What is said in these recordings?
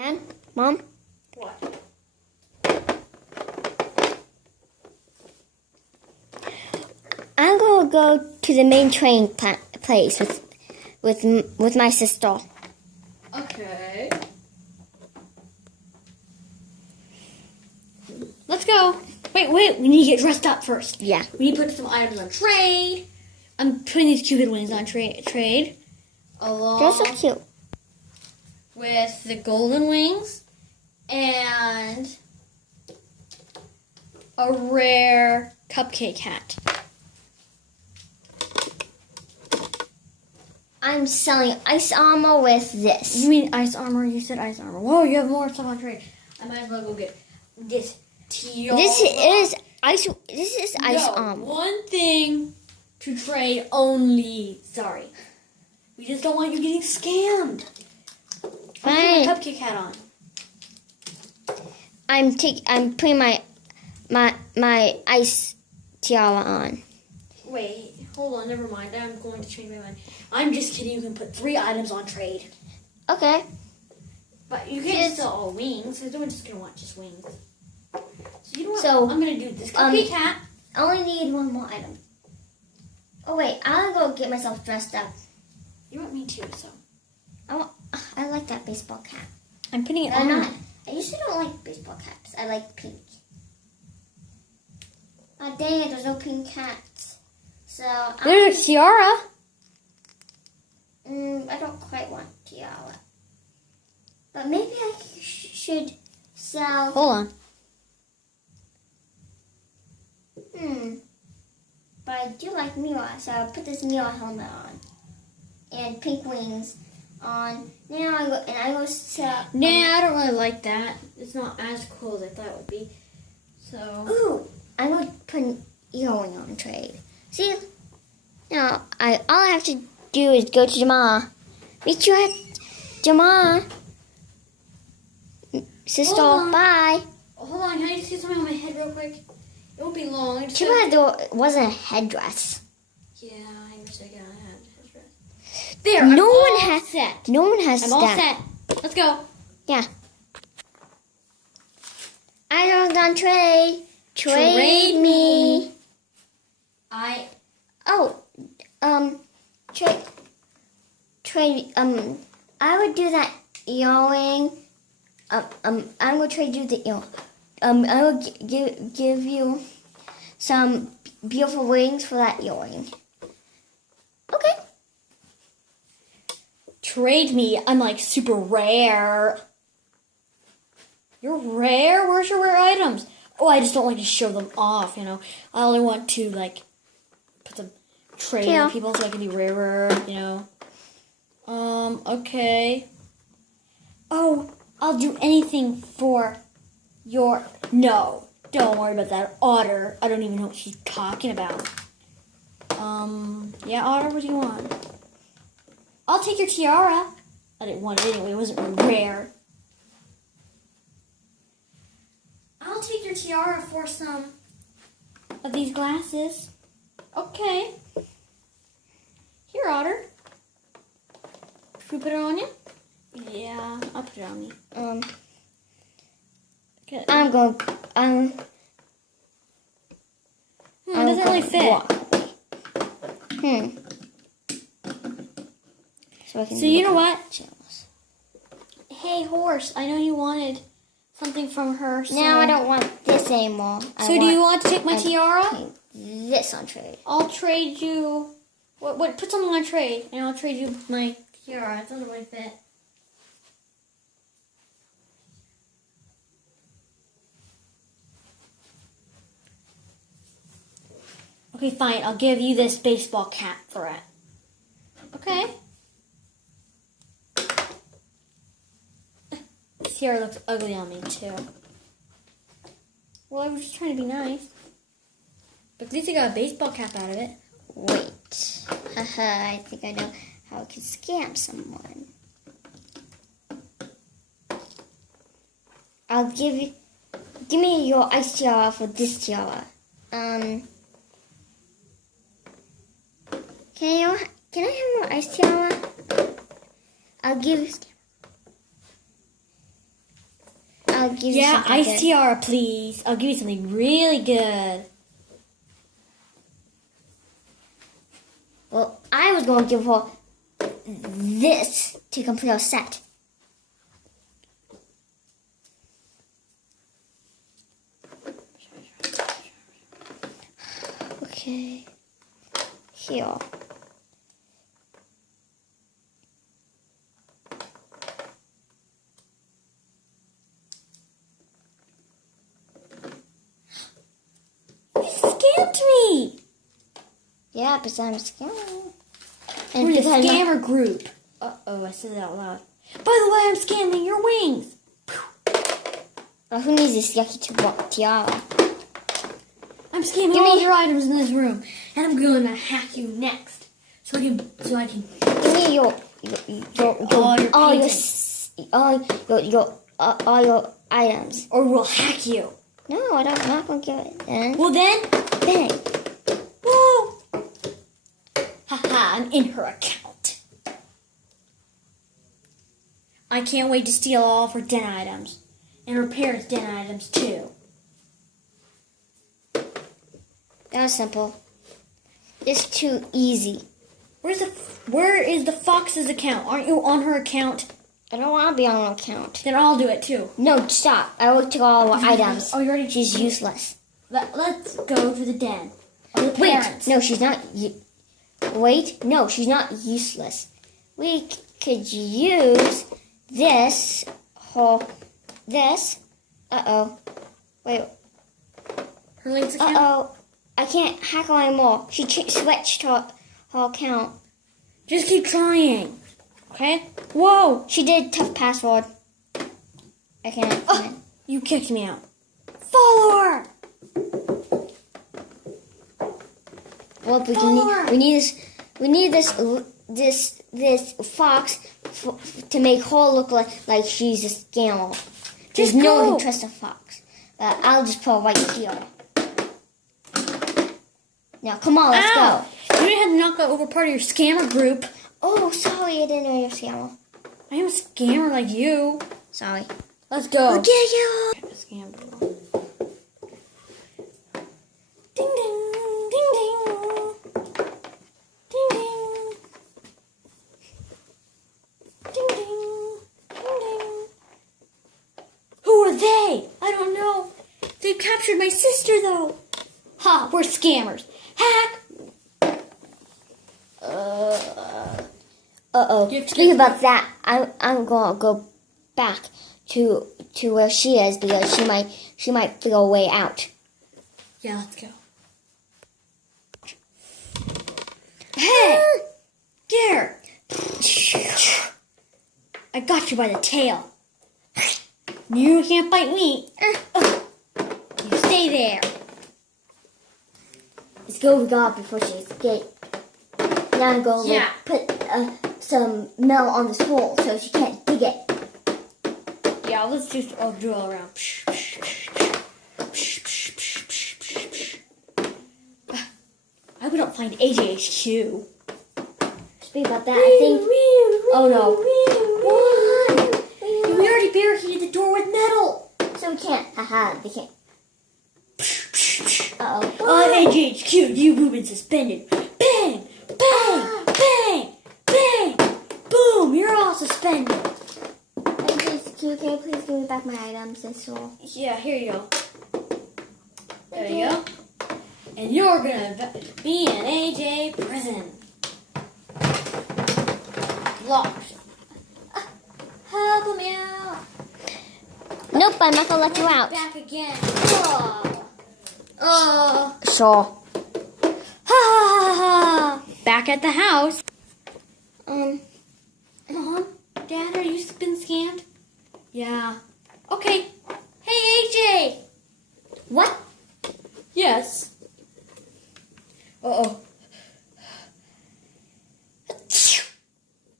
And Mom? What? I'm gonna go to the main train place with my sister. Okay. Let's go. Wait. We need to get dressed up first. Yeah. We need to put some items on trade. I'm putting these Cupid wings on trade. Along They're so cute. with the golden wings and a rare cupcake hat. I'm selling ice armor with this. You mean ice armor? You said ice armor. Whoa, you have more stuff on trade. I might as well go get this tiara. This is ice No, armor. one thing to trade only. Sorry. We just don't want you getting scammed. Fine. Put my cupcake hat on. I'm putting my ice tiara on. Wait, hold on, never mind. I'm going to change my mind. I'm just kidding. You can put 3 items on trade. Okay. But you can't sell all wings, because no one's just going to want just wings. So you know what? So, I'm going to do this cupcake hat. I only need one more item. Oh wait, I'll go get myself dressed up. You want me too, so. I like that baseball cap. I'm putting it I'm on. not. I usually don't like baseball caps. I like pink. Oh dang it, there's no pink hats. So There's a tiara. I don't quite want tiara. But maybe I should sell. Hold on. But I do like Mira, so I'll put this Mira helmet on. And pink wings on. Now I go sell. Nah, I don't really like that. It's not as cool as I thought it would be. So. Ooh, I'm going to put an earring on trade. See? Now, all I have to do is go to Jamaa. Meet you at Jamaa. Sister, Hold on. bye. Hold on, can I just get something on my head real quick? It won't be long. I just Too bad there wasn't a headdress. Yeah, I wish I got a headdress. There, I'm No all one has- set. No one has I'm all that. set. Let's go. Yeah. I don't on trade. Trade me. Trade. I would do that earring. I'm gonna trade you the earring. I will give you some beautiful rings for that earring. Okay. Trade me. I'm like super rare. You're rare? Where's your rare items? Oh, I just don't like to show them off, you know. I only want to like put them trade Yeah. with people so I can be rarer, you know. Okay. Oh, I'll do anything for your... No, don't worry about that. Otter. I don't even know what she's talking about. Yeah, Otter, what do you want? I'll take your tiara. I didn't want it anyway. It wasn't rare. I'll take your tiara for some of these glasses. Okay. Here, Otter. Should we put it on you? Yeah, I'll put it on me. Okay. I'm going. It doesn't really fit. So you know what? Hey, horse. I know you wanted something from her. So Now I don't want this anymore. So do you want to take my tiara? This on trade. I'll trade you. What? Put something on trade, and I'll trade you my tiara. It doesn't really fit. Okay, fine. I'll give you this baseball cap for it. Okay. This tiara looks ugly on me too. Well, I was just trying to be nice. But at least I got a baseball cap out of it. Wait. Haha, I think I know how I can scam someone. I'll give me your ice tiara for this tiara. Can I have more ice tiara? I'll give I'll give you Yeah, something iced good. tiara, please. I'll give you something really good. Well, I was going to give her this to complete our set. Okay. Here. You scammed me. Yeah, because I'm scamming. We're in a because I'm not- scammer group. Uh-oh, I said it out loud. By the way, I'm scamming your wings. Well, who needs this yucky tiara? I'm scamming Give all me- your items in this room, and I'm going to hack you next, so I can. Give me your All your all your items. Or we'll hack you. No, I'm not gonna give it. Then Well then, bang. whoa! Haha, I'm in her account. I can't wait to steal all of her den items, and her parents' den items too. That was simple. It's too easy. Where is the fox's account? Aren't you on her account? I don't want to be on an account. Then I'll do it too. No, stop. I already took all our items. Oh, you already. She's useless. Let's go to the den. Or the Wait, parents. no, she's not. Wait, no, she's not useless. We could use this whole. This. Wait. Her link's account. I can't hack her anymore. She switched her account. Just keep trying. Okay? Whoa! She did tough password. I can't. Oh, you kicked me out. Follow her! Well, Follow her. we need this fox to make her look like she's a scammer. There's Just no one go. who trusts a fox. I'll just put her right here. Now, come on, let's Ow. go. You didn't have to knock over part of your scammer group. Oh, sorry, I didn't know you're a scammer. I am a scammer like you. Sorry. Let's go. I'll get you. Scam girl. Ding ding, ding ding. Ding ding. Ding ding, ding ding. Who are they? I don't know. They've captured my sister though. Ha, we're scammers. Hack. You have to Speaking get- about that, I'm gonna go back to where she is because she might figure a way out. Yeah, let's go. Hey! There! I got you by the tail. You can't bite me. You stay there. Let's go God before she escapes. Now I'm gonna Yeah. put some metal on the spool so she can't dig it. Yeah, let's just all drill around. I hope we don't find AJHQ. Speak about that, I think. Oh no. What? We already barricaded the door with metal. So we can't. Haha, they can't. Uh oh. On AJHQ, you have been suspended. Bang! Bang! Bang! Bang! Boom! You're all suspended. Can you please give me back my items? That's all. Yeah, here you go. There you go. And you're gonna be in AJ prison. Locked. Help me out. Nope, I'm not gonna let you out. Back again. Oh. Sure. Ha ha ha. Back at the house. Mom, Dad, are you been scammed? Yeah. Okay. Hey, AJ. What? Yes. Uh-oh.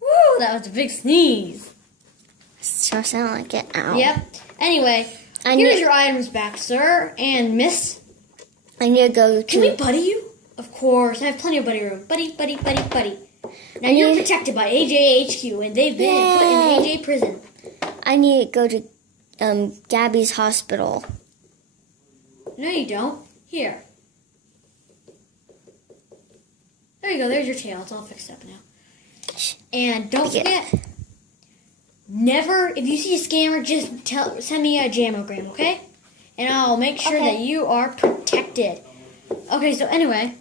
Woo, that was a big sneeze. Sure sound like it. Ow. Yep. Anyway, I here's need- your items back, sir and miss. I need to go Can we to. buddy you? Of course. I have plenty of buddy room. Buddy, buddy, buddy, buddy. Now I you're need- protected by AJHQ, and they've been put in Yay. AJ prison. I need to go to Gabby's hospital. No, you don't. Here. There you go. There's your tail. It's all fixed up now. And don't forget, never, if you see a scammer, just send me a jamogram, okay? And I'll make sure that you are protected. Okay, so anyway,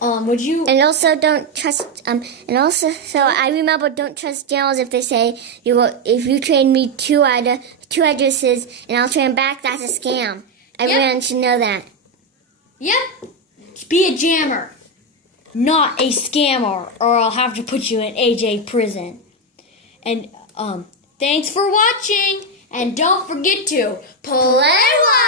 would you... And also don't trust, so I remember don't trust jails if they say, if you trade me two addresses and I'll trade them back, that's a scam. Everyone should know that. Yep. Be a jammer, not a scammer, or I'll have to put you in AJ prison. And, thanks for watching, and don't forget to play wild.